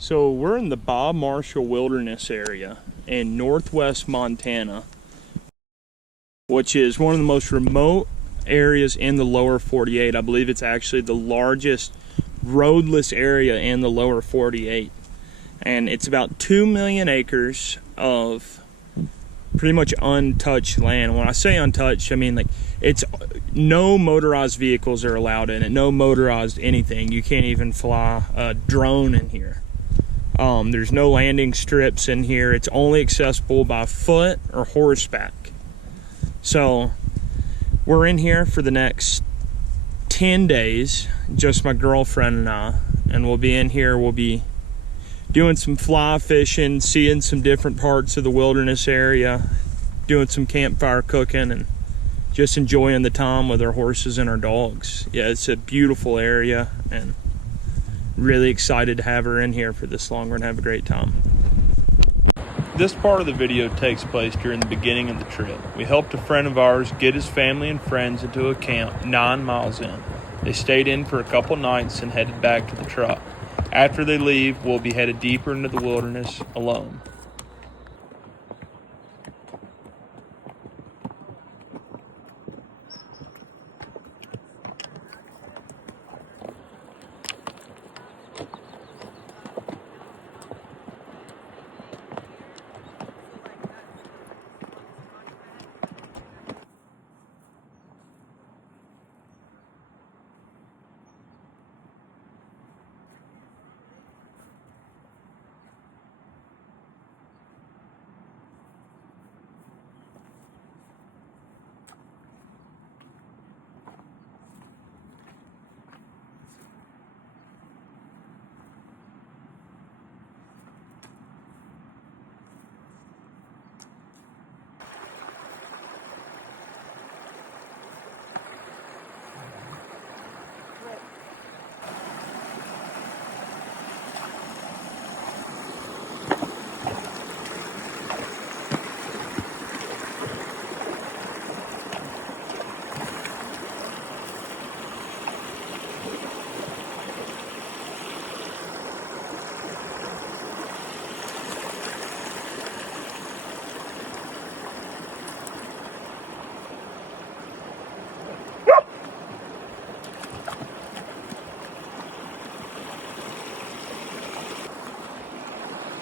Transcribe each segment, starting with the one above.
So we're in the Bob Marshall Wilderness area in northwest Montana, which is one of the most remote areas in the lower 48. I believe it's actually the largest roadless area in the lower 48. And it's about 2 million acres of pretty much untouched land. When I say untouched, I mean like it's no motorized vehicles are allowed in it, no motorized anything. You can't even fly a drone in here. There's no landing strips in here. It's only accessible by foot or horseback. So we're in here for the next 10 days, just my girlfriend and I, and we'll be in here. We'll be doing some fly fishing, seeing some different parts of the wilderness area, doing some campfire cooking, and just enjoying the time with our horses and our dogs. Yeah, it's a beautiful area, and really excited to have her in here for this long. We're gonna have a great time. This part of the video takes place during the beginning of the trip. We helped a friend of ours get his family and friends into a camp 9 miles in. They stayed in for a couple nights and headed back to the truck. After they leave, we'll be headed deeper into the wilderness alone.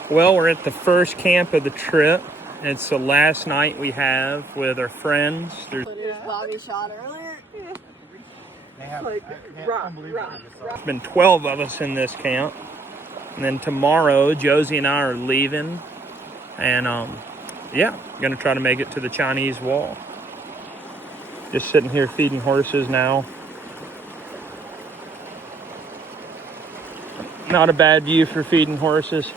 Well, we're at the first camp of the trip. It's the last night we have with our friends. There's Bobby shot earlier. been 12 of us in this camp. And then tomorrow, Josie and I are leaving. And yeah, gonna try to make it to the Chinese wall. Just sitting here feeding horses now. Not a bad view for feeding horses.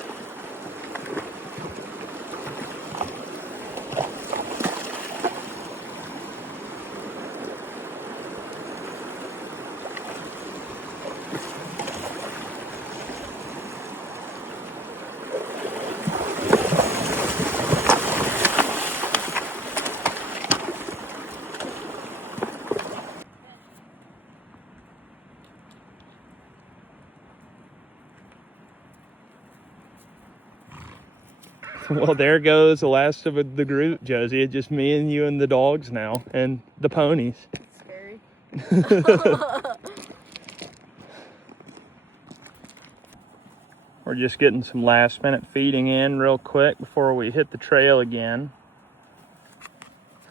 Well, there goes the last of the group, Josie. It's just me and you and the dogs now, and the ponies. Scary. We're just getting some last minute feeding in real quick before we hit the trail again.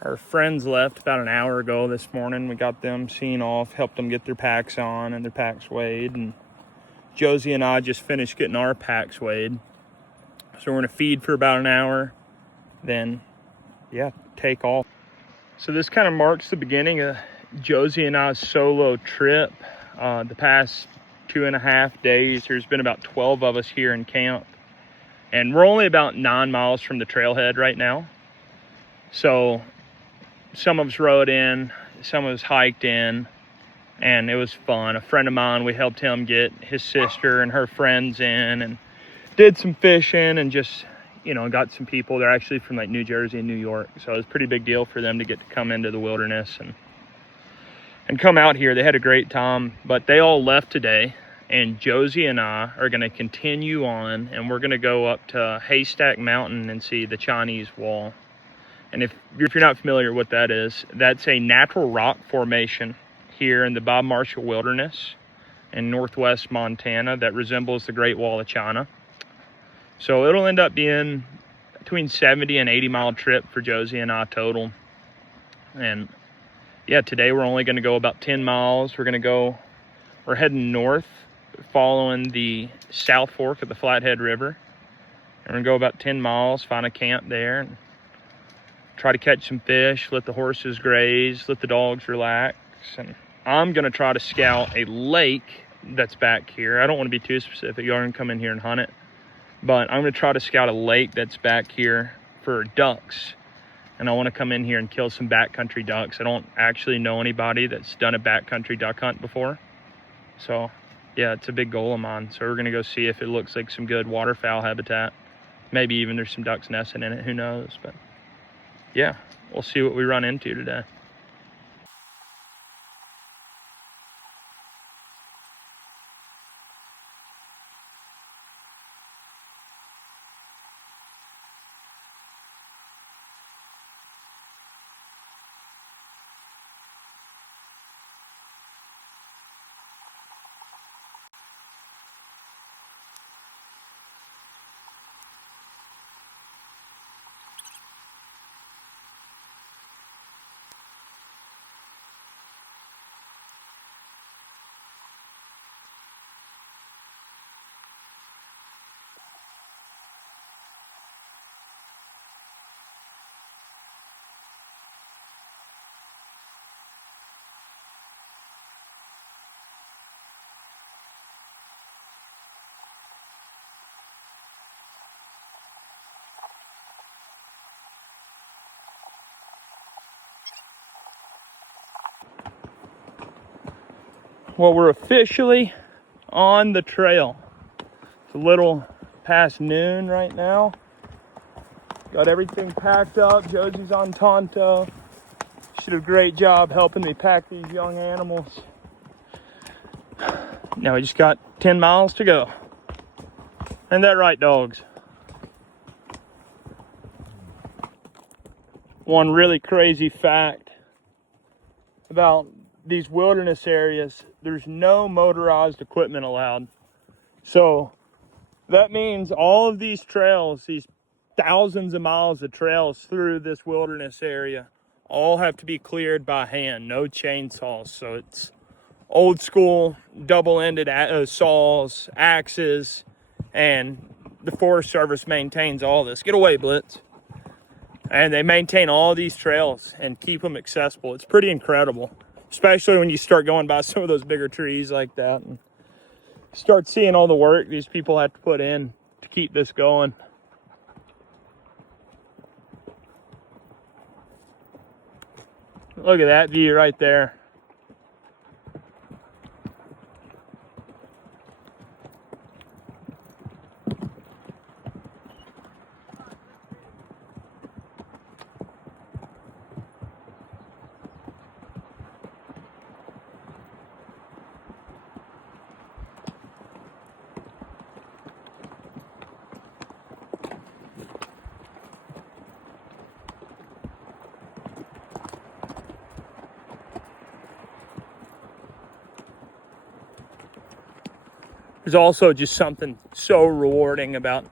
Our friends left about an hour ago this morning. We got them seen off, helped them get their packs on and their packs weighed. And Josie and I just finished getting our packs weighed. So we're gonna feed for about an hour, then yeah, take off. So this kind of marks the beginning of Josie and I's solo trip. The past 2.5 days, there's been about 12 of us here in camp. And we're only about 9 miles from the trailhead right now. So some of us rode in, some of us hiked in, and it was fun. A friend of mine, we helped him get his sister and her friends in, and did some fishing and just, you know, got some people. They're actually from like New Jersey and New York. So it was a pretty big deal for them to get to come into the wilderness and come out here. They had a great time, but they all left today. and Josie and I are going to continue on, and we're going to go up to Haystack Mountain and see the Chinese Wall. And if you're not familiar with what that is, that's a natural rock formation here in the Bob Marshall Wilderness in northwest Montana that resembles the Great Wall of China. So it'll end up being between 70 and 80 mile trip for Josie and I total. And yeah, today we're only going to go about 10 miles. We're heading north, following the South Fork of the Flathead River. And we're going to go about 10 miles, find a camp there, and try to catch some fish, let the horses graze, let the dogs relax. And I'm going to try to scout a lake that's back here. I don't want to be too specific. Y'all can come in here and hunt it. But I'm going to try to scout a lake that's back here for ducks. And I want to come in here and kill some backcountry ducks. I don't actually know anybody that's done a backcountry duck hunt before. So, yeah, it's a big goal of mine. So we're going to go see if it looks like some good waterfowl habitat. Maybe even there's some ducks nesting in it. Who knows? But yeah, we'll see what we run into today. Well, we're officially on the trail. It's a little past noon right now. Got everything packed up. Josie's on Tonto. She did a great job helping me pack these young animals. Now we just got 10 miles to go. Ain't that right, dogs? One really crazy fact about these wilderness areas, there's no motorized equipment allowed. So that means all of these trails, these thousands of miles of trails through this wilderness area, all have to be cleared by hand, no chainsaws. So it's old school double-ended saws, axes, and the Forest Service maintains all this. Get away, Blitz. And they maintain all these trails and keep them accessible. It's pretty incredible, especially when you start going by some of those bigger trees like that and start seeing all the work these people have to put in to keep this going. Look at that view right there. There's also just something so rewarding about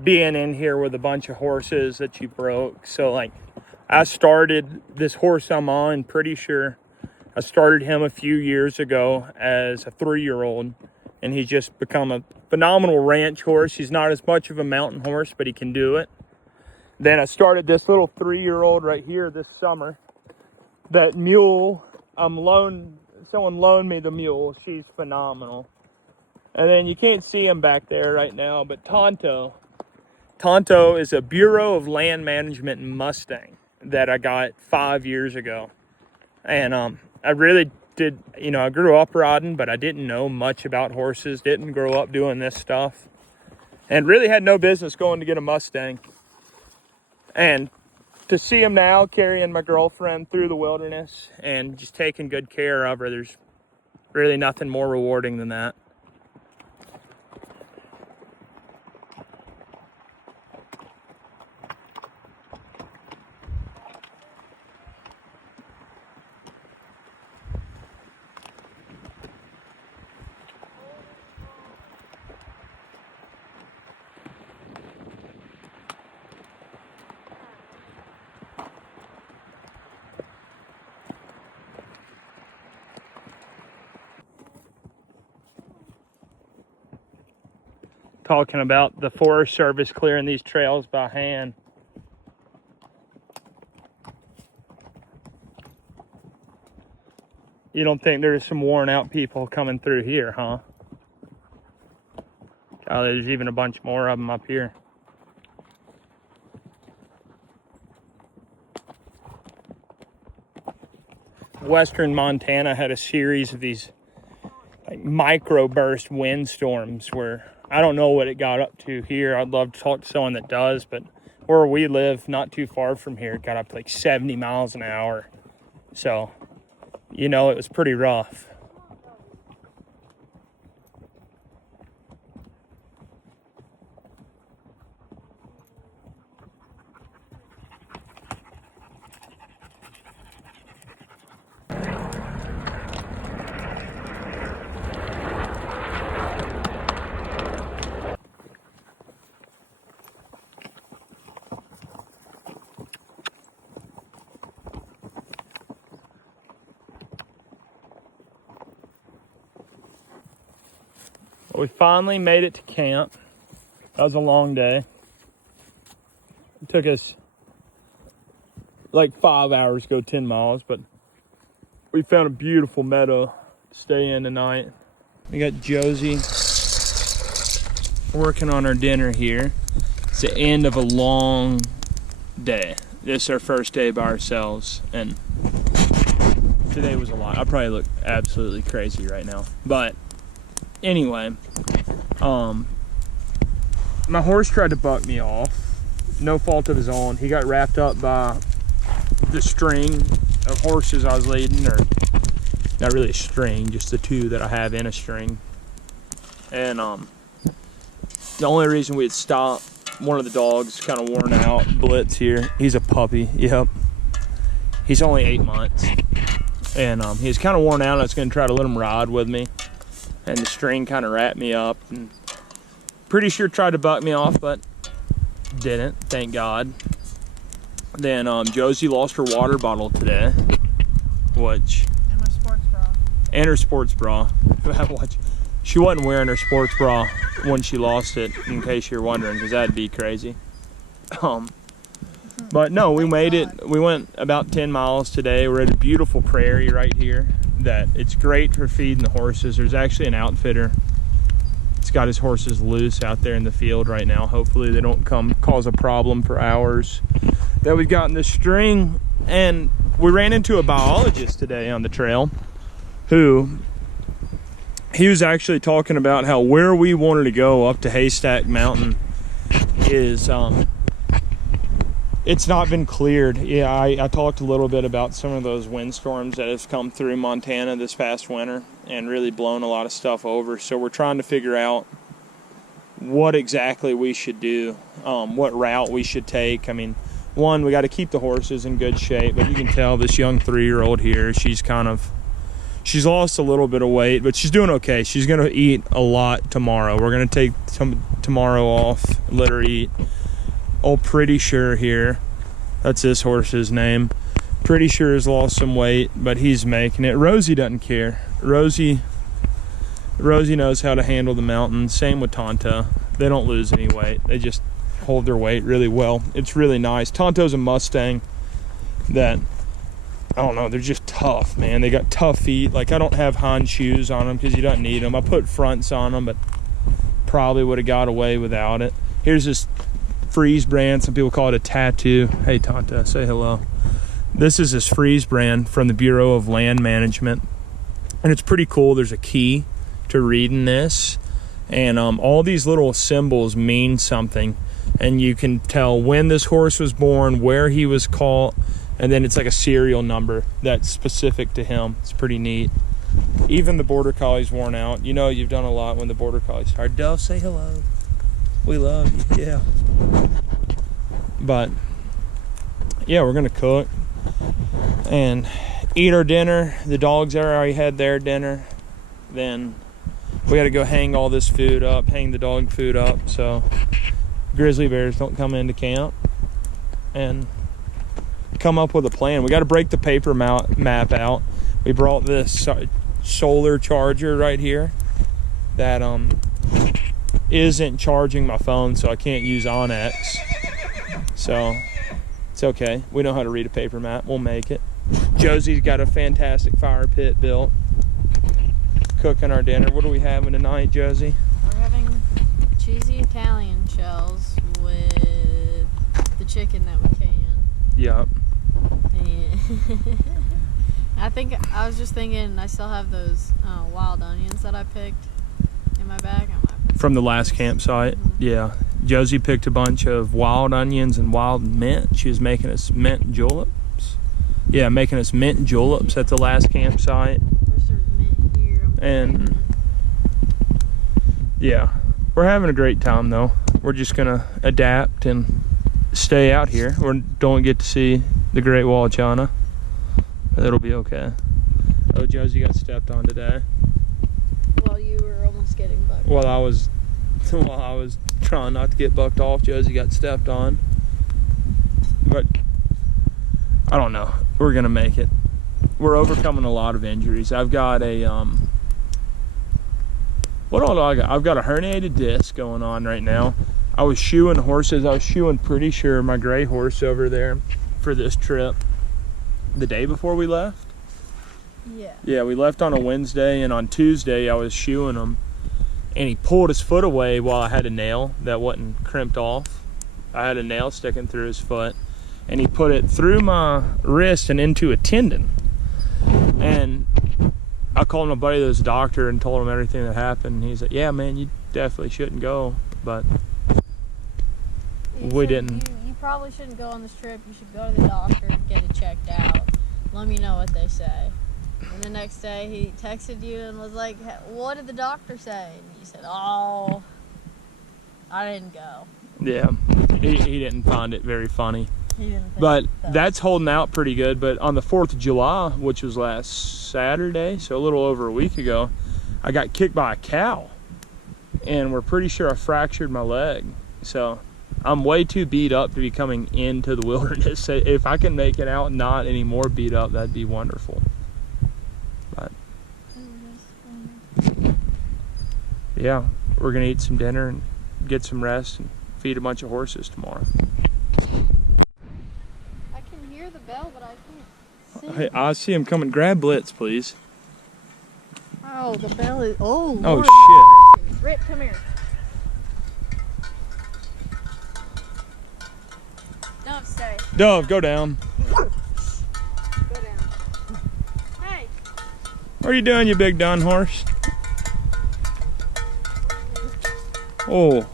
being in here with a bunch of horses that you broke. So like, I started this horse I'm on, pretty sure I started him a few years ago as a 3-year-old, and he's just become a phenomenal ranch horse. He's not as much of a mountain horse, but he can do it. Then I started this little 3-year-old right here this summer. That mule, someone loaned me the mule. She's phenomenal. And then you can't see him back there right now, but Tonto. Tonto is a Bureau of Land Management Mustang that I got 5 years ago. And I really did, I grew up riding, but I didn't know much about horses, didn't grow up doing this stuff, and really had no business going to get a Mustang. And to see him now carrying my girlfriend through the wilderness and just taking good care of her, there's really nothing more rewarding than that. talking about the Forest Service clearing these trails by hand. You don't think there's some worn out people coming through here, huh? Oh, there's even a bunch more of them up here. Western Montana had a series of these like microburst windstorms where I don't know what it got up to here. I'd love to talk to someone that does, but where we live, not too far from here, it got up to like 70 miles an hour. So, you know, it was pretty rough. We finally made it to camp. That was a long day. It took us like 5 hours to go 10 miles, but we found a beautiful meadow to stay in tonight. We got Josie working on our dinner here. It's the end of a long day. This is our first day by ourselves, and today was a lot. I probably look absolutely crazy right now, but anyway, my horse tried to buck me off. No fault of his own. He got wrapped up by the string of horses I was leading, or not really a string, just the two that I have in a string. And the only reason we had stopped, one of the dogs kind of worn out, Blitz here. He's a puppy, yep. He's only 8 months. And he's kind of worn out. I was going to try to let him ride with me. And the string kind of wrapped me up, and pretty sure tried to buck me off, but didn't, thank God. Then Josie lost her water bottle today, which... And my sports bra. And her sports bra. She wasn't wearing her sports bra when she lost it, in case you're wondering, because that'd be crazy. But no, we made it. We went about 10 miles today. We're at a beautiful prairie right here. That it's great for feeding the horses. There's actually an outfitter. It's got his horses loose out there in the field right now. Hopefully they don't come cause a problem for hours that we've got in the string. And we ran into a biologist today on the trail who he was actually talking about how where we wanted to go up to Haystack Mountain is it's not been cleared. Yeah, I talked a little bit about some of those windstorms that have come through Montana this past winter and really blown a lot of stuff over. So we're trying to figure out what exactly we should do, what route we should take. I mean, one, we got to keep the horses in good shape, but you can tell this young 3-year-old here, she's lost a little bit of weight, but she's doing okay. She's going to eat a lot tomorrow. We're going to take tomorrow off, let her eat. Oh, Pretty Sure here, that's this horse's name. Pretty Sure has lost some weight, but he's making it. Rosie doesn't care. Rosie knows how to handle the mountain. Same with Tonto. They don't lose any weight. They just hold their weight really well. It's really nice. Tonto's a Mustang that, I don't know, they're just tough, man. They got tough feet. Like, I don't have hind shoes on them because you don't need them. I put fronts on them, but probably would have got away without it. Here's this Freeze brand. Some people call it a tattoo. Hey, Tonto, say hello. This is this Freeze brand from the Bureau of Land Management, and it's pretty cool. There's a key to reading this, and all these little symbols mean something, and you can tell when this horse was born, where he was caught, and then it's like a serial number that's specific to him. It's pretty neat. Even the Border Collie's worn out. You know, you've done a lot when the Border Collie's tired. Dove, say hello. We love you, yeah. But yeah, we're gonna cook and eat our dinner. The dogs already had their dinner. Then we gotta go hang all this food up, hang the dog food up, so grizzly bears don't come into camp, and come up with a plan. We gotta break the paper map out. We brought this solar charger right here that isn't charging my phone, so I can't use Onyx. So it's okay. We know how to read a paper map. We'll make it. Josie's got a fantastic fire pit built. Cooking our dinner. What are we having tonight, Josie? We're having cheesy Italian shells with the chicken that we can. Yep. And I was just thinking, I still have those wild onions that I picked in my bag. From the last campsite. Mm-hmm. Yeah. Josie picked a bunch of wild onions and wild mint. She was making us mint juleps. Yeah, making us mint juleps at the last campsite. Wish there was mint here. And yeah, we're having a great time though. We're just gonna adapt and stay out here. We don't get to see the Great Wall of China. It'll be okay. Oh, Josie got stepped on today. Well, you were almost getting bucked. While I was trying not to get bucked off, Josie got stepped on. But I don't know. We're gonna make it. We're overcoming a lot of injuries. I've got a what all do I got? I've got a herniated disc going on right now. I was shoeing horses. I was shoeing Pretty Sure, my gray horse over there, for this trip the day before we left. Yeah, we left on a Wednesday, and on Tuesday I was shoeing him, and he pulled his foot away while I had a nail that wasn't crimped off. I had a nail sticking through his foot, and he put it through my wrist and into a tendon. And I called my buddy that was a doctor and told him everything that happened. He's like, yeah, man, you definitely shouldn't go. But we didn't. You probably shouldn't go on this trip. You should go to the doctor and get it checked out. Let me know what they say. And the next day he texted you and was like, what did the doctor say? And you said, oh, I didn't go. Yeah, he didn't find it very funny. He didn't think But so. that's holding out pretty good. But on the 4th of July, which was last Saturday, so a little over a week ago, I got kicked by a cow. And we're pretty sure I fractured my leg. So I'm way too beat up to be coming into the wilderness. If I can make it out not any more beat up, that'd be wonderful. But yeah, we're gonna eat some dinner and get some rest and feed a bunch of horses tomorrow. I can hear the bell, but I can't see. Hey, I see him coming. Grab Blitz, please. Oh, the bell is. Oh, Oh, Lord. shit. Rip, come here. Don't stay. Dove, go down. Go down. Hey. What are you doing, you big dun horse? Oh.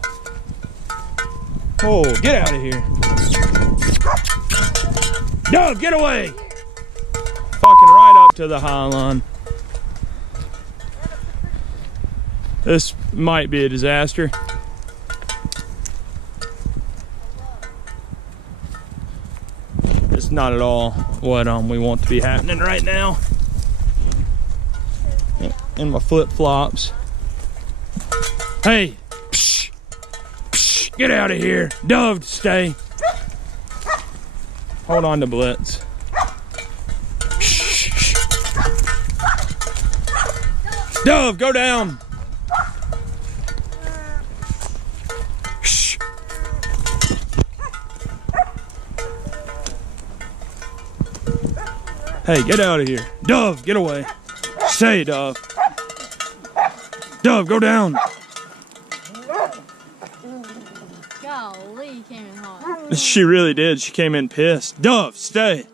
Oh, get out of here. Dove, get away. Fucking right up to the Highline. This might be a disaster. It's not at all what we want to be happening right now. In my flip-flops. Hey, psh, psh, get out of here. Dove, stay. Hold on to Blitz. Shh. Dove, go down. Shh. Hey, get out of here. Dove, get away. Stay, Dove. Dove, go down. Golly, you came in hot. She really did. She came in pissed. Dove, stay.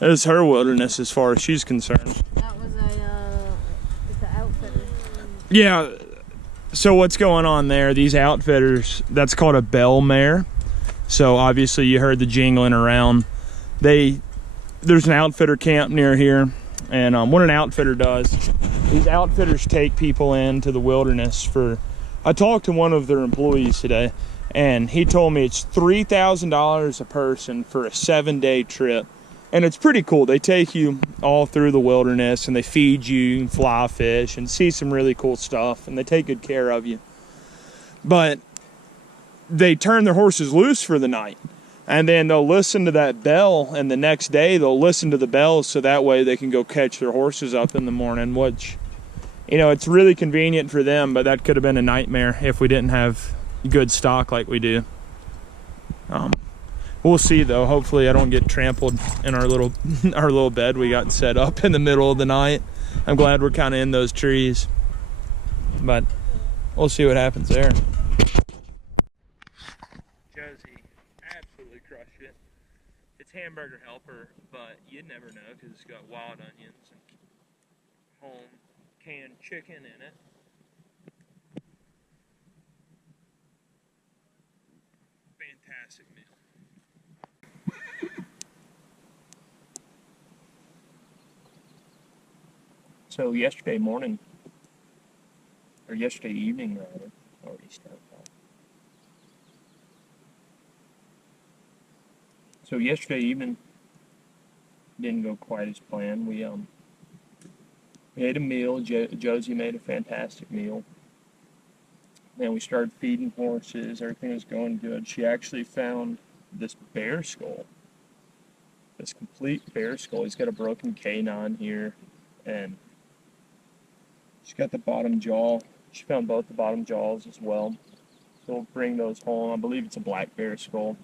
That is her wilderness as far as she's concerned. That was it's an outfitter. Yeah. So what's going on there? These outfitters, that's called a bell mare. So obviously you heard the jingling around. There's an outfitter camp near here. And what an outfitter does, these outfitters take people into the wilderness I talked to one of their employees today, and he told me it's $3,000 a person for a 7-day trip. And it's pretty cool. They take you all through the wilderness, and they feed you and fly fish and see some really cool stuff, and they take good care of you. But they turn their horses loose for the night. And then they'll listen to that bell, and the next day they'll listen to the bells so that way they can go catch their horses up in the morning, which you know, it's really convenient for them, but that could have been a nightmare if we didn't have good stock like we do. We'll see though. Hopefully I don't get trampled in our little bed we got set up in the middle of the night. I'm glad we're kind of in those trees, but we'll see what happens there. Josie absolutely crushed it. It's hamburger helper, but you'd never know because it's got wild onions and home canned chicken in it. Fantastic meal. So yesterday morning, or yesterday evening rather, already started off. So yesterday evening didn't go quite as planned. We ate a meal. Josie made a fantastic meal. Then we started feeding horses. Everything was going good. She actually found this bear skull. This complete bear skull. He's got a broken canine here, and she's got the bottom jaw. She found both the bottom jaws as well. So we'll bring those home. I believe it's a black bear skull.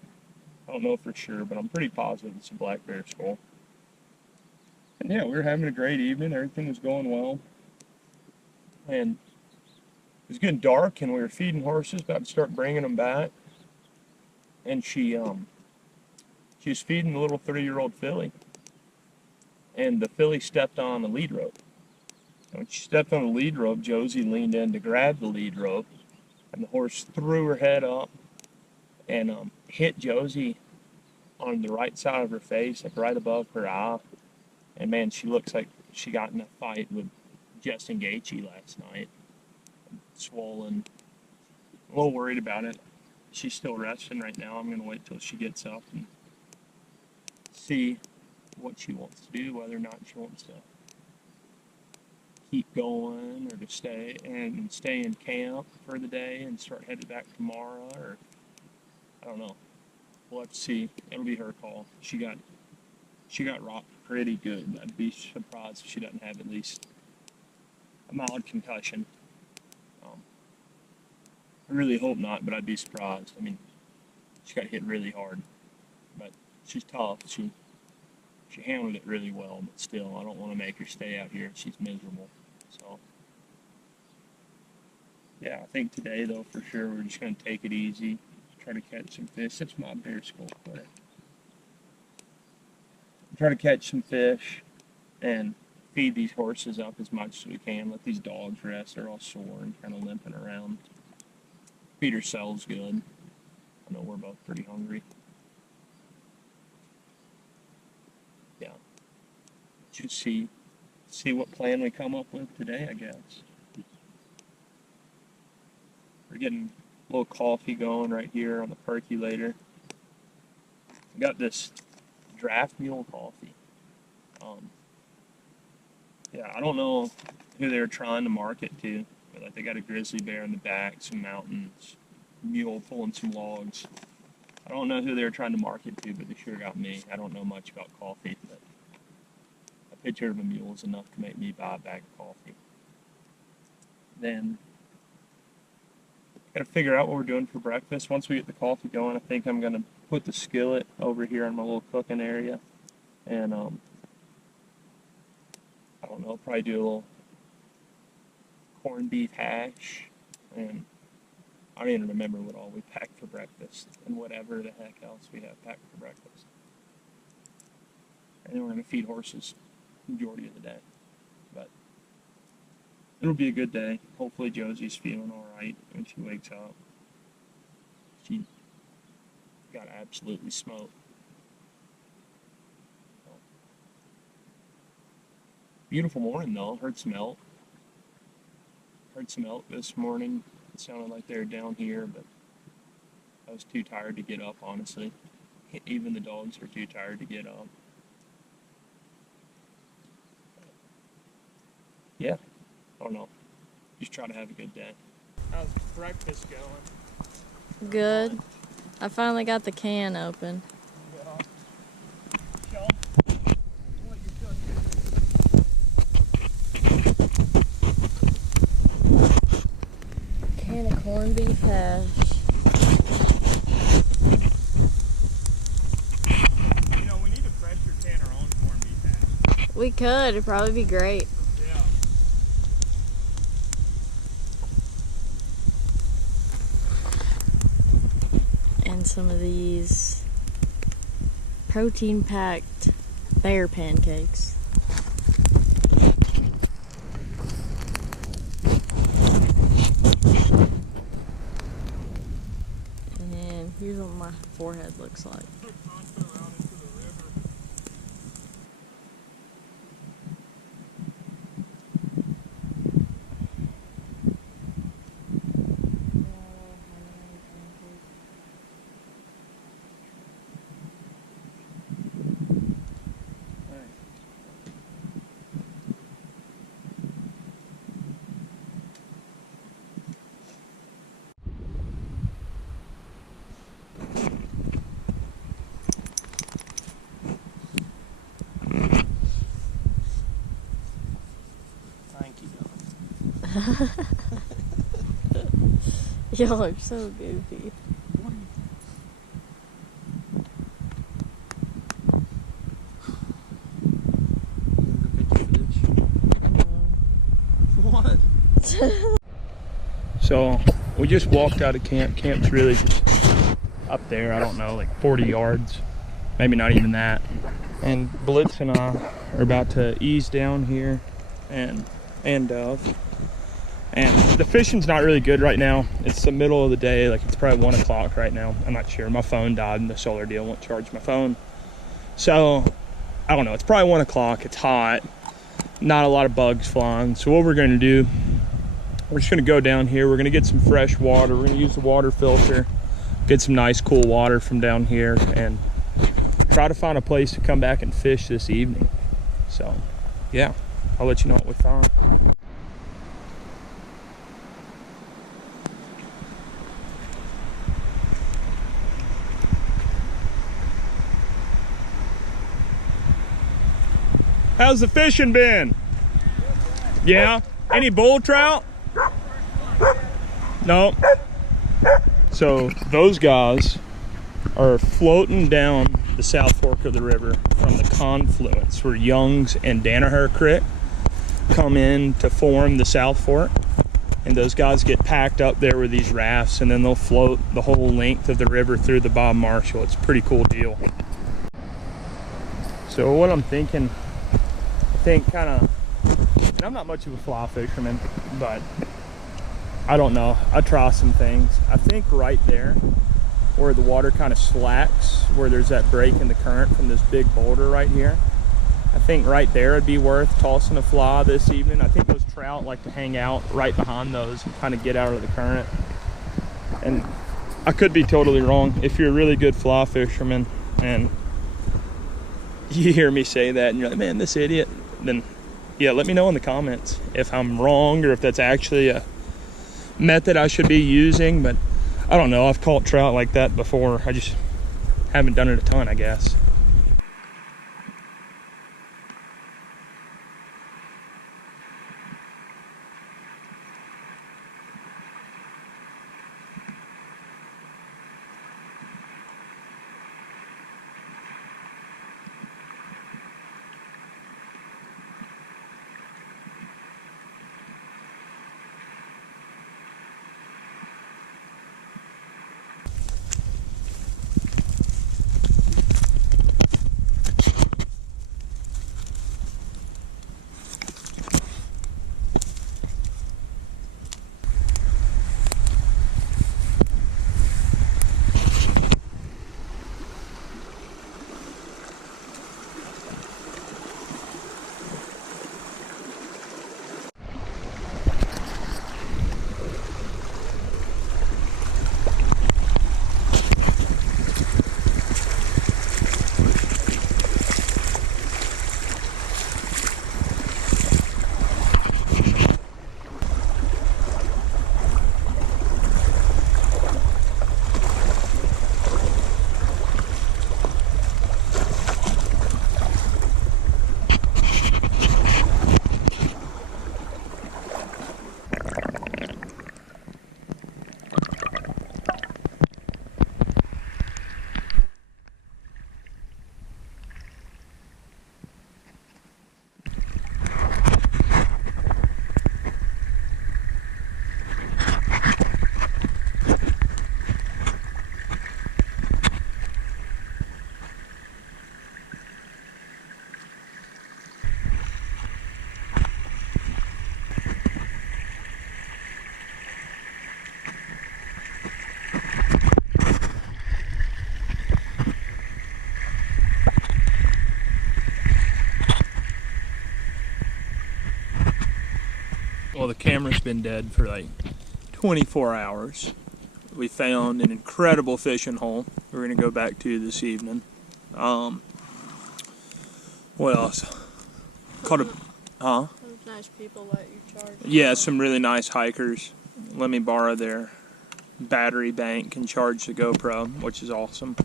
I don't know for sure, but I'm pretty positive it's a black bear skull. And yeah, we were having a great evening. Everything was going well. And it was getting dark, and we were feeding horses, about to start bringing them back. And she was feeding the little 3-year-old filly. And the filly stepped on the lead rope. When she stepped on the lead rope, Josie leaned in to grab the lead rope, and the horse threw her head up and hit Josie on the right side of her face, like right above her eye. And man, she looks like she got in a fight with Justin Gaethje last night. Swollen. I'm a little worried about it. She's still resting right now. I'm going to wait till she gets up and see what she wants to do, whether or not she wants to keep going or to stay in camp for the day and start headed back tomorrow, or I don't know. We'll have to see. It'll be her call. She got rocked pretty good. I'd be surprised if she doesn't have at least a mild concussion. I really hope not, but I'd be surprised. I mean, she got hit really hard, but she's tough. She handled it really well, but still, I don't want to make her stay out here. She's miserable. So, yeah, I think today, though, for sure, we're just going to take it easy, try to catch some fish. That's my bear skull. Try to catch some fish and feed these horses up as much as we can. Let these dogs rest. They're all sore and kind of limping around. Feed ourselves good. I know we're both pretty hungry. Yeah. Just see what plan we come up with today, I guess. We're getting a little coffee going right here on the percolator. We got this draft mule coffee. Yeah, I don't know who they're trying to market to. But like they got a grizzly bear in the back, some mountains, mule pulling some logs. I don't know who they're trying to market to, but they sure got me. I don't know much about coffee, but a picture of a mule is enough to make me buy a bag of coffee. Then got to figure out what we're doing for breakfast. Once we get the coffee going, I think I'm going to put the skillet over here in my little cooking area. And, I don't know, probably do a little corned beef hash. And I don't even remember what all we packed for breakfast. And whatever the heck else we have packed for breakfast. And then we're going to feed horses the majority of the day. But it'll be a good day. Hopefully Josie's feeling alright when she wakes up. She got absolutely smoked. Beautiful morning though. Heard some elk. Heard some elk this morning. It sounded like they were down here, but I was too tired to get up, honestly. Even the dogs are too tired to get up. Yeah, I don't know. Just try to have a good day. How's breakfast going? Good. I finally got the can open. You know, we need to pressure can our own corned beef hash. We could. It'd probably be great. Yeah. And some of these protein-packed bear pancakes. And here's what my forehead looks like. Y'all are so goofy. What? So we just walked out of camp. Camp's really just up there, I don't know, like 40 yards, maybe not even that. And Blitz and I are about to ease down here and Dove. And the fishing's not really good right now. It's the middle of the day, like it's probably 1 o'clock right now. I'm not sure. My phone died in the solar deal, won't charge my phone. So I don't know, it's probably 1 o'clock, it's hot, not a lot of bugs flying. So what we're gonna do, we're just gonna go down here, we're gonna get some fresh water, we're gonna use the water filter, get some nice cool water from down here, and try to find a place to come back and fish this evening. So yeah, I'll let you know what we find. How's the fishing been? Yeah? Any bull trout? No. So those guys are floating down the South Fork of the river from the confluence where Young's and Danaher Creek come in to form the South Fork. And those guys get packed up there with these rafts, and then they'll float the whole length of the river through the Bob Marshall. It's a pretty cool deal. So what I'm thinking, I think kind of, and I'm not much of a fly fisherman, but I don't know, I try some things. I think right there where the water kind of slacks, where there's that break in the current from this big boulder right here, I think right there it'd be worth tossing a fly this evening. I think those trout like to hang out right behind those and kind of get out of the current. And I could be totally wrong. If you're a really good fly fisherman and you hear me say that and you're like, man, this idiot, then yeah, let me know in the comments if I'm wrong or if that's actually a method I should be using. But I don't know, I've caught trout like that before. I just haven't done it a ton, I guess. Well, the camera's been dead for like 24 hours. We found an incredible fishing hole we're going to go back to this evening. What else? Caught a... Huh? Those nice people let you charge. Yeah, some really nice hikers. Let me borrow their battery bank and charge the GoPro, which is awesome.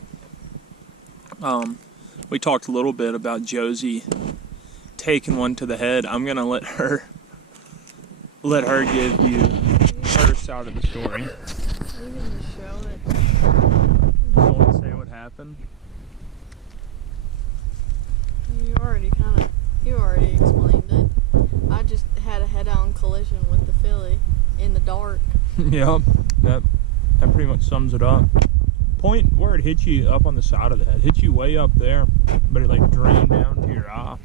We talked a little bit about Josie taking one to the head. I'm going to let her give you her side of the story. You can just show it. You want to say what happened? You already explained it. I just had a head-on collision with the filly in the dark. Yep, that pretty much sums it up. Point where it hit you up on the side of the head. Hit you way up there, but it like drained down to your eye.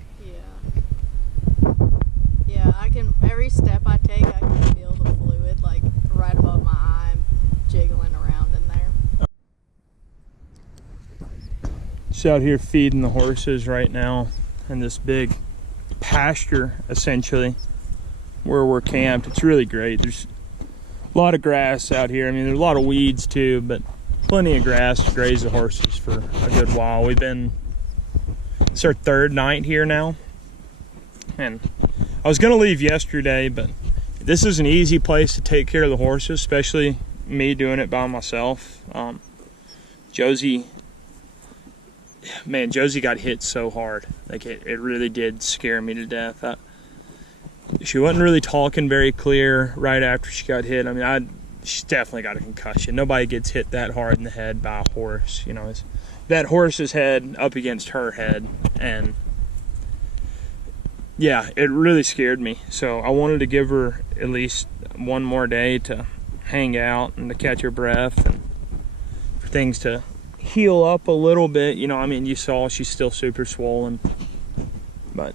Yeah, every step I take, I can feel the fluid like right above my eye, jiggling around in there. Just out here feeding the horses right now in this big pasture, essentially, where we're camped. It's really great. There's a lot of grass out here. I mean, there's a lot of weeds too, but plenty of grass to graze the horses for a good while. It's our third night here now, and I was gonna leave yesterday, but this is an easy place to take care of the horses, especially me doing it by myself. Josie got hit so hard. Like it really did scare me to death. She wasn't really talking very clear right after she got hit. I mean, she definitely got a concussion. Nobody gets hit that hard in the head by a horse. You know, it's that horse's head up against her head, and yeah, it really scared me. So I wanted to give her at least one more day to hang out and to catch her breath and for things to heal up a little bit. You know, I mean, you saw she's still super swollen, but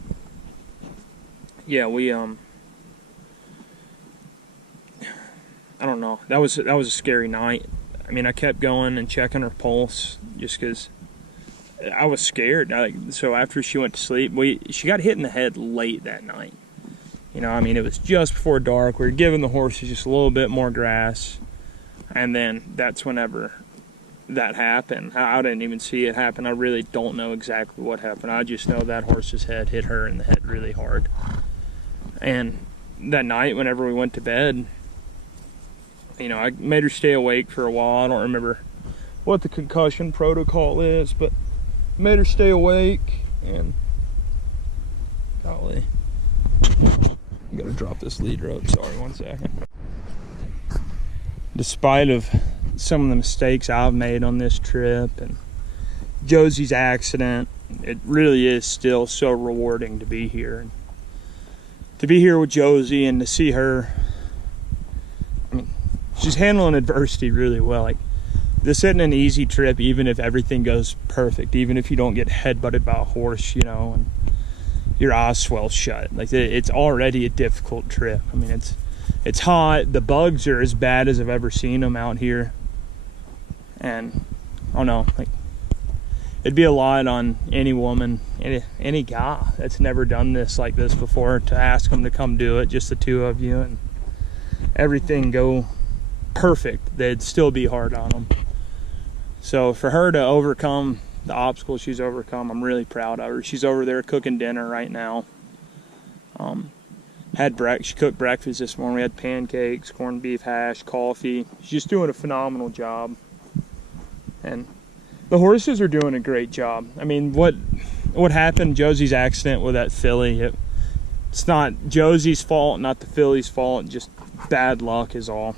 yeah, I don't know. That was a scary night. I mean, I kept going and checking her pulse just because I was scared. So after she went to sleep, she got hit in the head late that night. You know, I mean, it was just before dark. We were giving the horses just a little bit more grass, and then that's whenever that happened. I didn't even see it happen. I really don't know exactly what happened. I just know that horse's head hit her in the head really hard. And that night, whenever we went to bed, you know, I made her stay awake for a while. I don't remember what the concussion protocol is, but made her stay awake, and golly, I gotta drop this lead rope. Sorry, one second. Despite of some of the mistakes I've made on this trip and Josie's accident, it really is still so rewarding to be here. And to be here with Josie and to see her, I mean, she's handling adversity really well. Like, this isn't an easy trip, even if everything goes perfect, even if you don't get headbutted by a horse, you know, and your eyes swell shut. Like, it's already a difficult trip. I mean, it's hot. The bugs are as bad as I've ever seen them out here. And I don't know, like, it'd be a lot on any woman, any guy that's never done this like this before, to ask them to come do it, just the two of you, and everything go perfect. They'd still be hard on them. So for her to overcome the obstacles she's overcome, I'm really proud of her. She's over there cooking dinner right now. She cooked breakfast this morning. We had pancakes, corned beef hash, coffee. She's just doing a phenomenal job. And the horses are doing a great job. I mean, what happened, Josie's accident with that filly, it's not Josie's fault, not the filly's fault, just bad luck is all.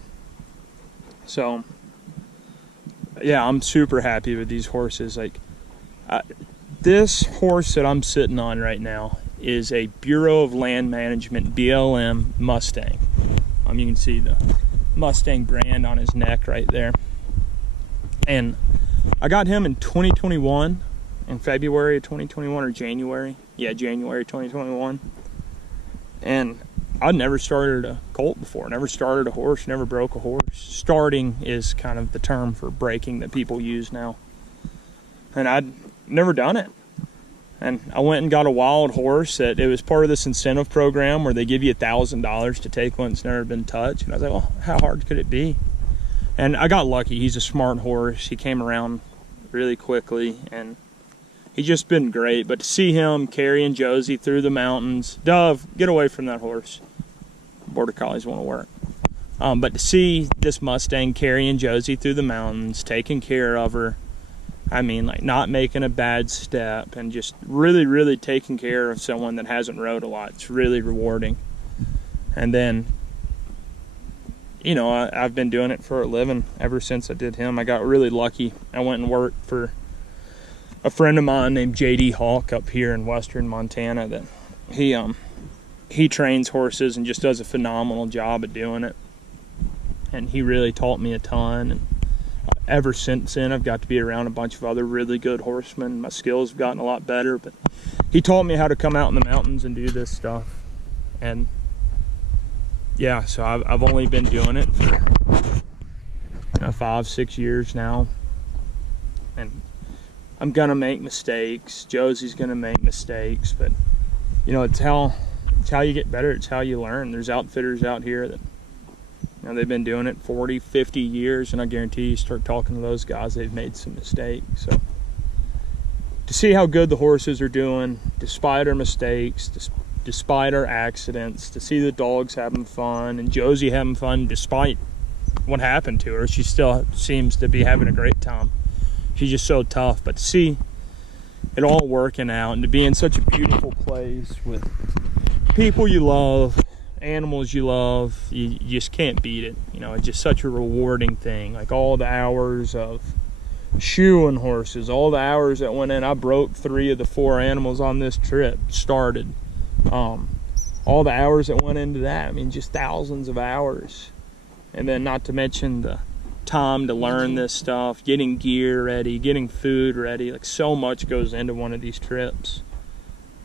So yeah, I'm super happy with these horses. Like, this horse that I'm sitting on right now is a Bureau of Land Management BLM Mustang. You can see the Mustang brand on his neck right there. And I got him in 2021, in February of 2021, or January. Yeah, January 2021. And I'd never started a colt before, never started a horse, never broke a horse. Starting is kind of the term for breaking that people use now. And I'd never done it. And I went and got a wild horse that it was part of this incentive program where they give you $1,000 to take one that's never been touched. And I was like, well, how hard could it be? And I got lucky. He's a smart horse. He came around really quickly, and he's just been great. But to see him carrying Josie through the mountains, Dove, get away from that horse. Border Collies want to work. But to see this Mustang carrying Josie through the mountains, taking care of her, I mean, like not making a bad step, and just really, really taking care of someone that hasn't rode a lot, it's really rewarding. And then, you know, I've been doing it for a living ever since I did him. I got really lucky. I went and worked for a friend of mine named J.D. Hawk up here in western Montana. That he trains horses and just does a phenomenal job at doing it. And he really taught me a ton. And ever since then, I've got to be around a bunch of other really good horsemen. My skills have gotten a lot better, but he taught me how to come out in the mountains and do this stuff. And yeah, so I've only been doing it for 5-6 years now. And I'm gonna make mistakes. Josie's gonna make mistakes, but you know, it's how you get better. It's how you learn. There's outfitters out here that, you know, they've been doing it 40, 50 years, and I guarantee you start talking to those guys, they've made some mistakes. So to see how good the horses are doing, despite our mistakes, despite our accidents, to see the dogs having fun, and Josie having fun despite what happened to her, she still seems to be having a great time. She's just so tough. But to see it all working out, and to be in such a beautiful place with people you love, animals you love, you just can't beat it. You know, it's just such a rewarding thing. Like all the hours of shoeing horses, all the hours that went in. I broke 3 of the 4 animals on this trip started. All the hours that went into that, I mean, just thousands of hours. And then not to mention the time to learn this stuff, getting gear ready, getting food ready. Like, so much goes into one of these trips.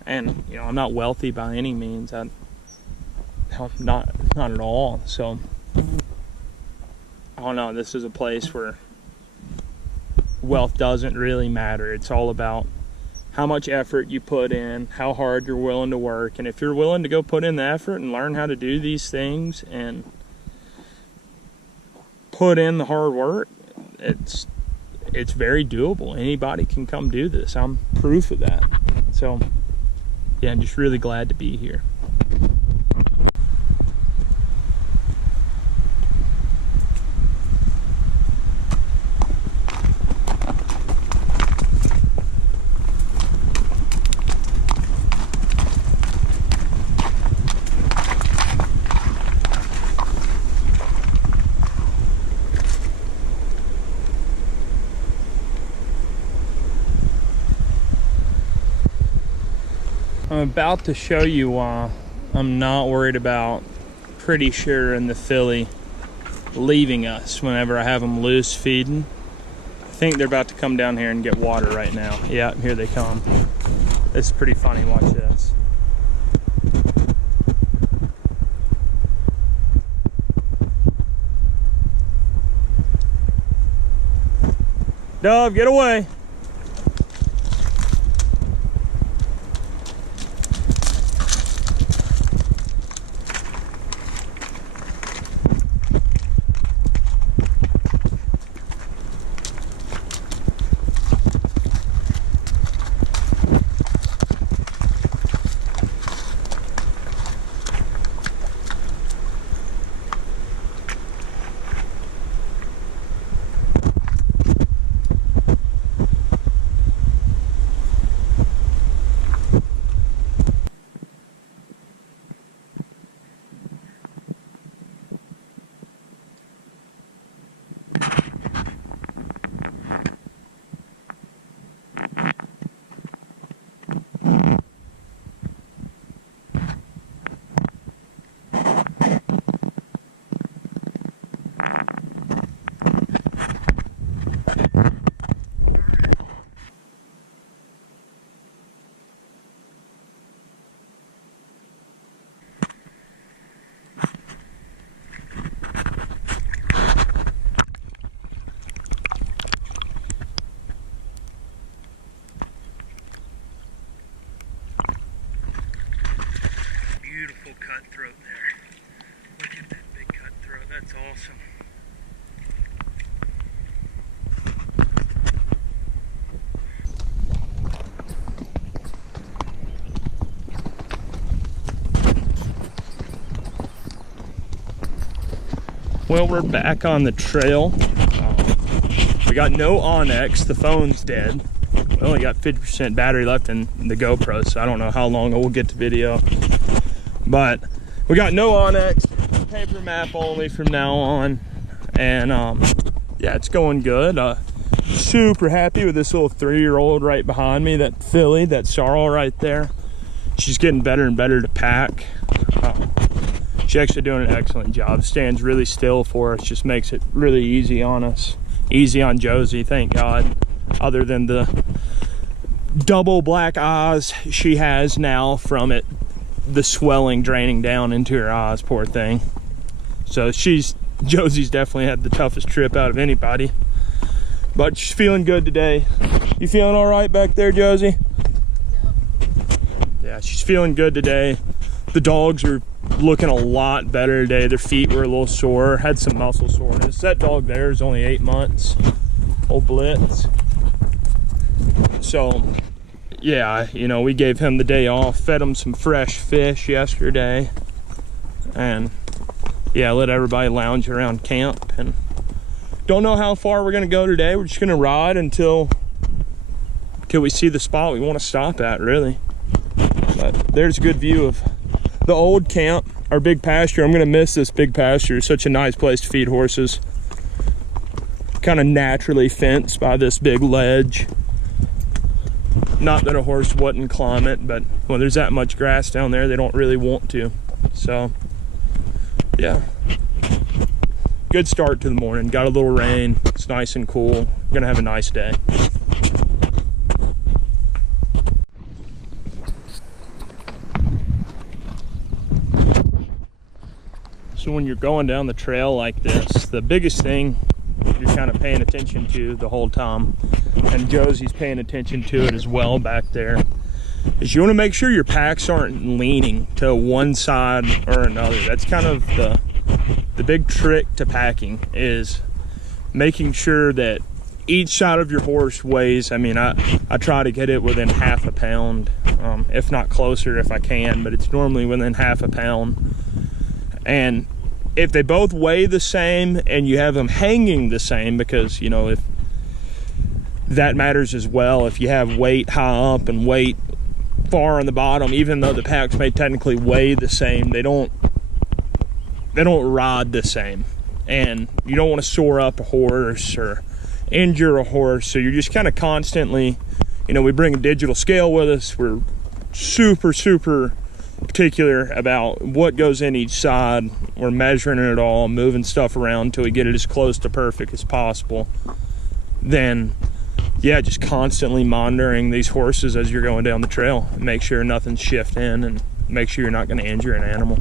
And you know, I'm not wealthy by any means. I'm not at all. So I don't know, this is a place where wealth doesn't really matter. It's all about how much effort you put in, how hard you're willing to work. And if you're willing to go put in the effort and learn how to do these things and put in the hard work, it's very doable. Anybody can come do this. I'm proof of that. So yeah, I'm just really glad to be here. I'm about to show you why I'm not worried about Pretty Sure and the filly leaving us whenever I have them loose feeding. I think they're about to come down here and get water right now. Yeah, here they come. This is pretty funny. Watch this. Dove, get away. cutthroat there. Look at that big cutthroat. That's awesome. Well, we're back on the trail. We got no Onyx. The phone's dead. We only got 50% battery left in the GoPro, so I don't know how long we'll get to video. But we got no Onyx, paper map only from now on. And yeah, it's going good. Super happy with this little 3-year-old right behind me, that filly, that sorrel right there. She's getting better and better to pack. She's actually doing an excellent job. Stands really still for us, just makes it really easy on us. Easy on Josie, thank God. Other than the double black eyes she has now from it, the swelling draining down into her eyes, poor thing. So Josie's definitely had the toughest trip out of anybody. But she's feeling good today. You feeling all right back there, Josie? Yep. Yeah, she's feeling good today. The dogs are looking a lot better today. Their feet were a little sore, had some muscle soreness. That dog there is only 8 months, old Blitz. So yeah, you know, we gave him the day off, fed him some fresh fish yesterday, and yeah, let everybody lounge around camp. And don't know how far we're gonna go today. We're just gonna ride until we see the spot we want to stop at, really. But there's a good view of the old camp, our big pasture. I'm gonna miss this big pasture. It's such a nice place to feed horses. Kind of naturally fenced by this big ledge. Not that a horse wouldn't climb it, but when there's that much grass down there, they don't really want to. So yeah, good start to the morning. Got a little rain. It's nice and cool. Gonna have a nice day. So when you're going down the trail like this, the biggest thing you're kind of paying attention to the whole time, and Josie's paying attention to it as well back there, is you want to make sure your packs aren't leaning to one side or another. That's kind of the big trick to packing, is making sure that each side of your horse weighs, I mean, I try to get it within half a pound, if not closer if I can, but it's normally within half a pound. And if they both weigh the same and you have them hanging the same, because, you know, if that matters as well, if you have weight high up and weight far on the bottom, even though the packs may technically weigh the same, they don't ride the same. And you don't want to sore up a horse or injure a horse, so you're just kind of constantly, you know, we bring a digital scale with us. We're super particular about what goes in each side. We're measuring it all, moving stuff around until we get it as close to perfect as possible. Then yeah, just constantly monitoring these horses as you're going down the trail, and make sure nothing's shifting, and make sure you're not going to injure an animal.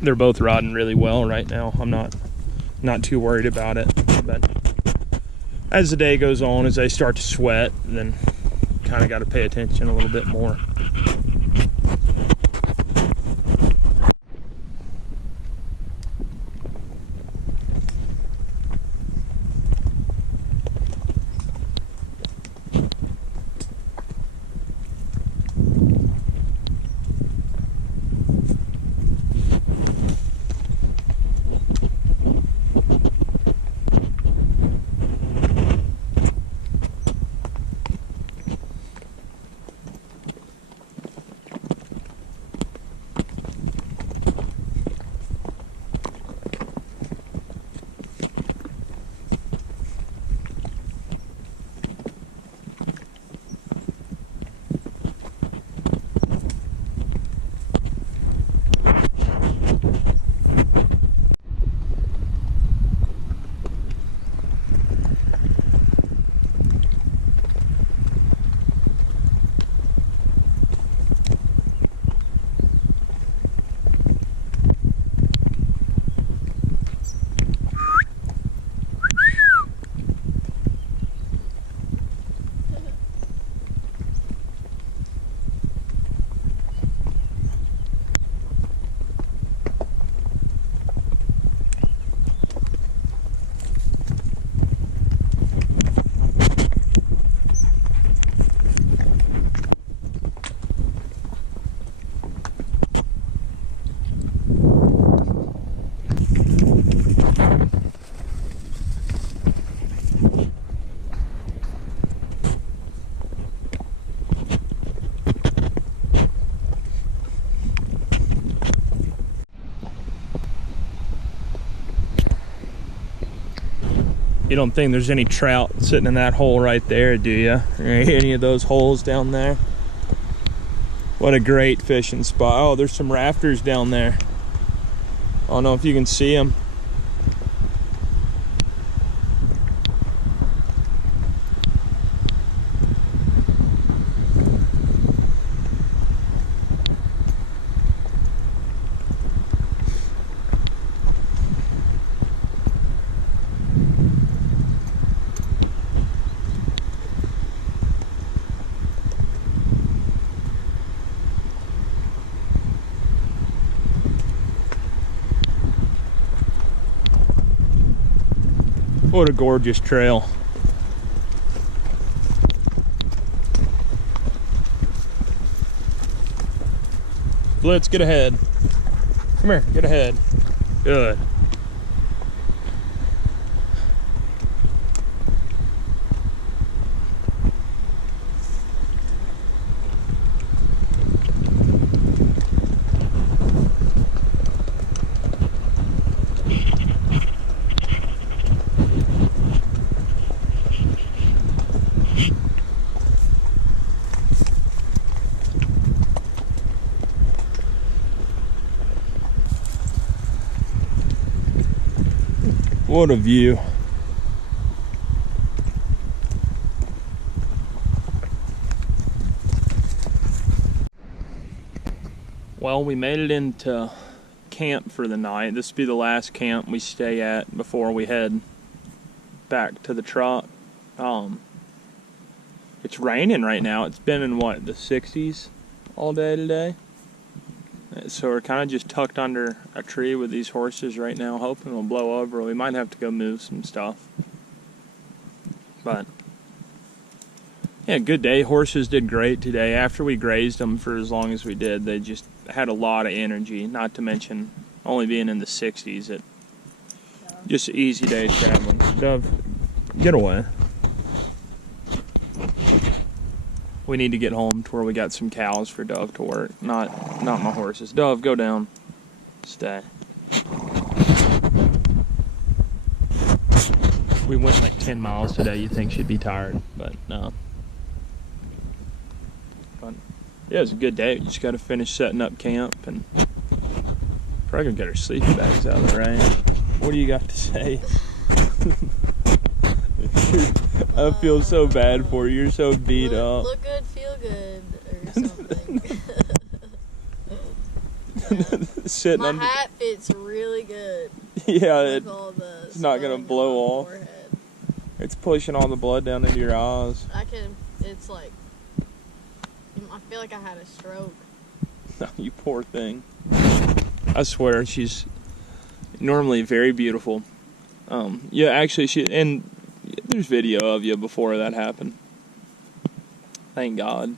They're both riding really well right now. I'm not too worried about it, but as the day goes on, as they start to sweat, then kind of got to pay attention a little bit more. You don't think there's any trout sitting in that hole right there, do you? Or any of those holes down there? What a great fishing spot. Oh, there's some rafters down there. I don't know if you can see them. What a gorgeous trail. Blitz, get ahead. Come here, get ahead. Good. What a view. Well, we made it into camp for the night. This will be the last camp we stay at before we head back to the truck. It's raining right now. It's been in what, the 60s all day today? So we're kind of just tucked under a tree with these horses right now, hoping it'll blow over. We might have to go move some stuff. But, yeah, good day. Horses did great today. After we grazed them for as long as we did, they just had a lot of energy, not to mention only being in the 60s. Just an easy day traveling. Dove, get away. We need to get home to where we got some cows for Dove to work, not my horses. Dove, go down. Stay. We went like 10 miles today. You think she'd be tired, but no. But yeah, it was a good day. We just got to finish setting up camp and probably gonna get our sleeping bags out of the rain. What do you got to say? I feel so bad for you. You're so beat up. Look good, feel good, or something. Sitting My under... hat fits really good. Yeah, it's not gonna blow off. Forehead. It's pushing all the blood down into your eyes. It's like, I feel like I had a stroke. You poor thing. I swear, she's normally very beautiful. Yeah, actually, and there's video of you before that happened. Thank God.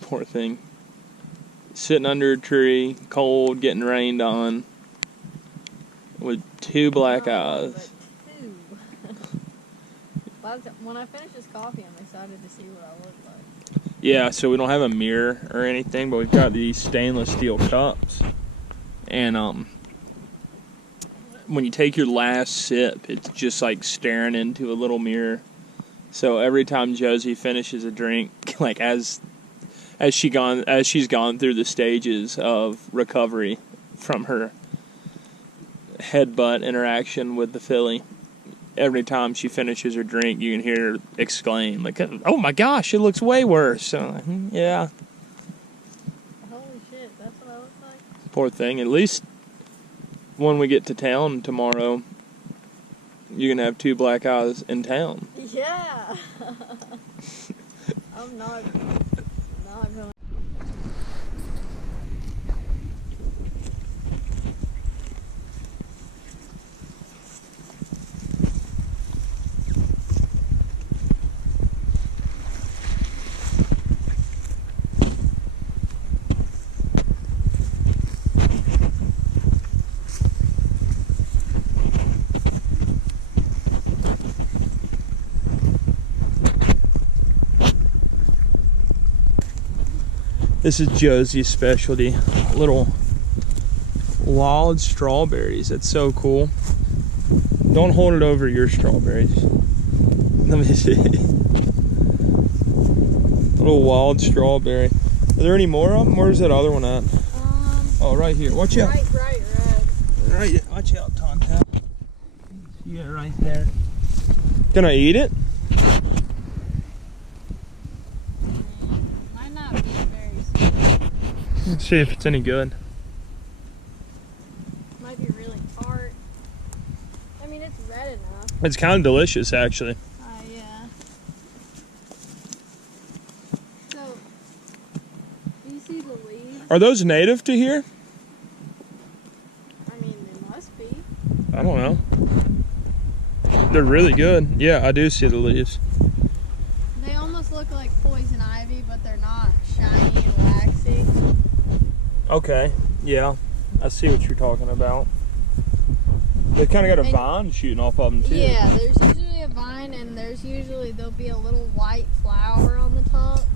Poor thing. Sitting under a tree, cold, getting rained on, with two black eyes. When I finish this coffee, I'm excited to see what I look like. Yeah, so we don't have a mirror or anything, but we've got these stainless steel cups. And when you take your last sip, it's just like staring into a little mirror. So every time Josie finishes a drink, like as she's gone through the stages of recovery from her headbutt interaction with the filly, every time she finishes her drink, you can hear her exclaim, like, "Oh my gosh, it looks way worse." So, yeah. Holy shit, that's what I look like? Poor thing. At least when we get to town tomorrow, you're going to have two black eyes in town. Yeah. I'm not going. This is Josie's specialty, little wild strawberries. That's so cool. Don't hold it over your strawberries. Let me see. Little wild strawberry. Are there any more of them? Where's that other one at? Oh, right here. Watch out. Bright red. Right, watch out, Tonto. See it right there. Gonna eat it? Might not be very sweet. Let's see if it's any good. Might be really tart. I mean, it's red enough. It's kind of delicious, actually. Yeah. So, do you see the leaves? Are those native to here? I mean, they must be. I don't know. They're really good. Yeah, I do see the leaves. They almost look like poison ivy, but they're not shiny and waxy. Okay, yeah. I see what you're talking about. They kind of got a vine shooting off of them, too. Yeah, there's usually a vine, and there'll be a little white flower on the top.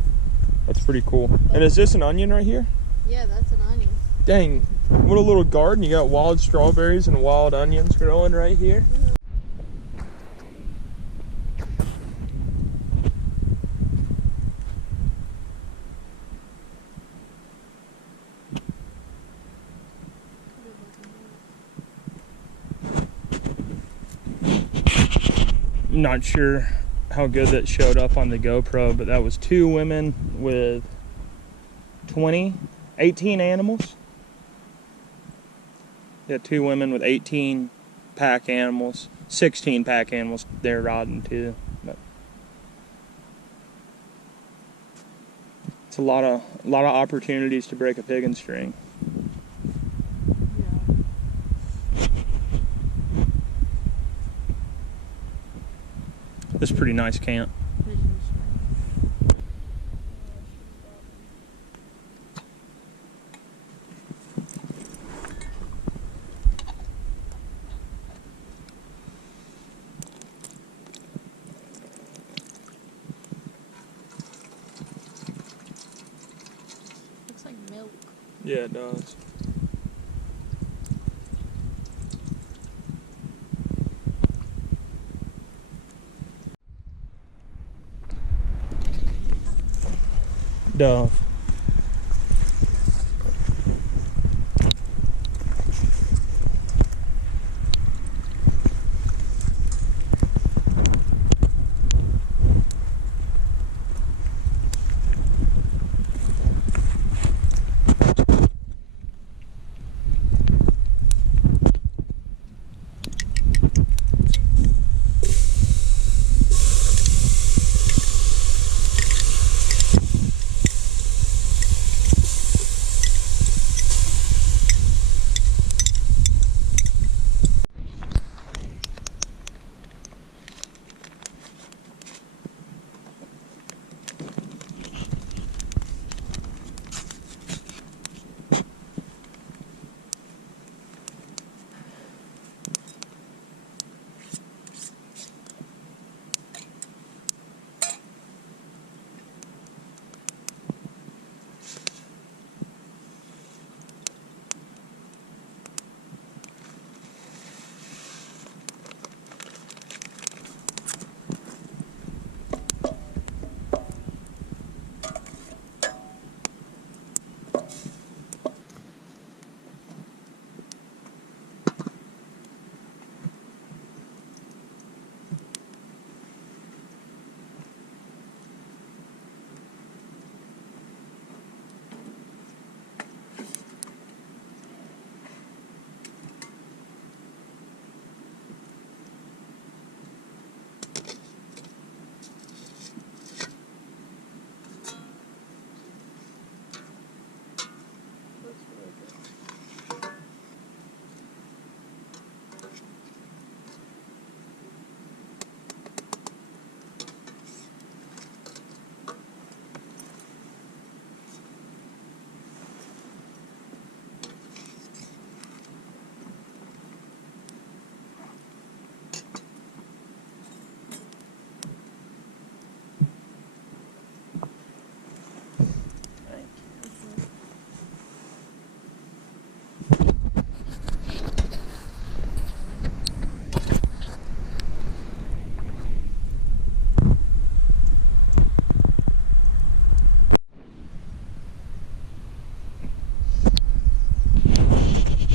That's pretty cool. And is this an onion right here? Yeah, that's an onion. Dang, what a little garden. You got wild strawberries and wild onions growing right here. I'm not sure how good that showed up on the GoPro, but that was 2 women with 18 animals. Yeah, 2 women with 18 pack animals, 16 pack animals they're riding too. But it's a lot of opportunities to break a pig and string. This is a pretty nice camp. Looks like milk. Yeah, it does. Dove.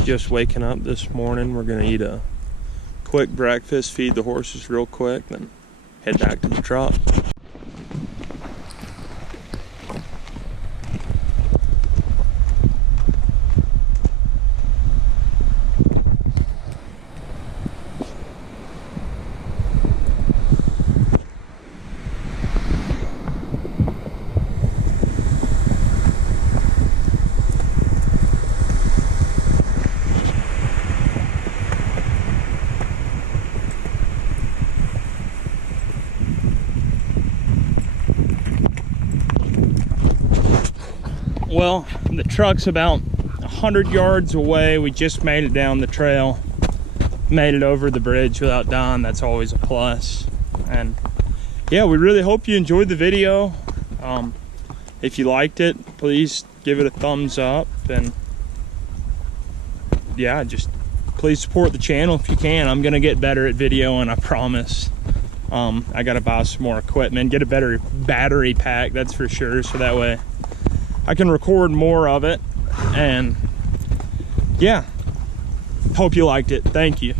Just waking up this morning. We're gonna eat a quick breakfast, feed the horses real quick, then head back to the truck. Well, the truck's about 100 yards away. We just made it down the trail, made it over the bridge without dying. That's always a plus. And yeah, we really hope you enjoyed the video. If you liked it, please give it a thumbs up, and yeah, just please support the channel if you can. I'm gonna get better at videoing, I promise. I gotta buy some more equipment, get a better battery pack, that's for sure, so that way I can record more of it. And yeah, hope you liked it. Thank you.